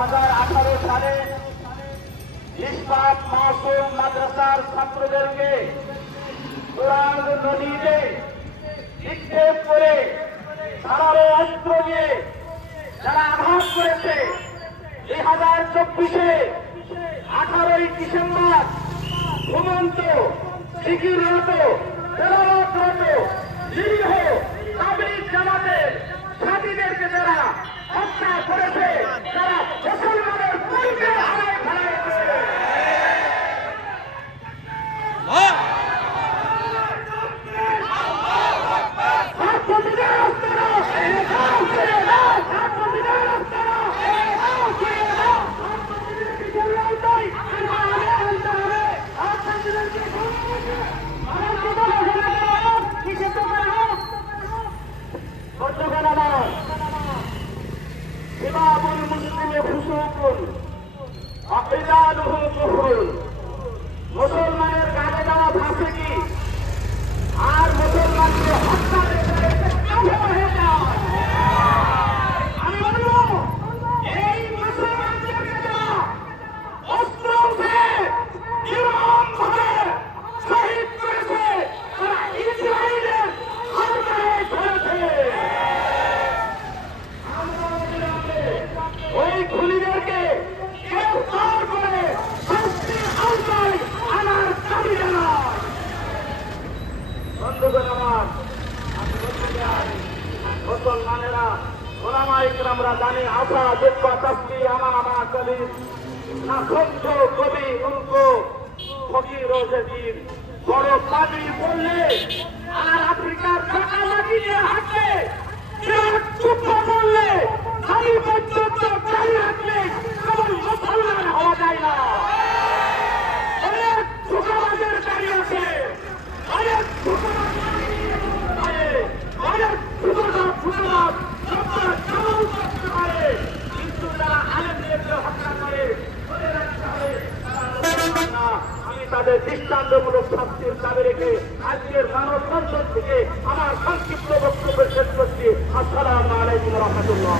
হাজার আঠারো সালে ইস্পাত মাসুম মাদ্রাসার ছাত্রদেরকে কোরআন নদীতে নিক্ষেপ করে ধারালো অস্ত্র দিয়ে যারা আঘাত করেছে, দুই হাজার চব্বিশে আঠারোই ডিসেম্বর ঘুমন্ত তেলাওয়াতরত নিরীহ মুসলিমে ফুসুকুন আকিদালুহু কুফরুন বন্ধুগণ আমার, মুসলমানেরা ওলামা ইকরামরা জানে আশা দেখবা তস্তি আমা আমা কলি না সহ্য কবি উনকো ফকির ও জজির। বড় পানি বললে তাদের দৃষ্টান্তমূলক শাস্তির দাবি রেখে আজকের মানব সংসদ থেকে আমার সংক্ষিপ্ত বক্তব্য শেষ করছি। আসসালামু আলাইকুম রহমতুল্লাহ।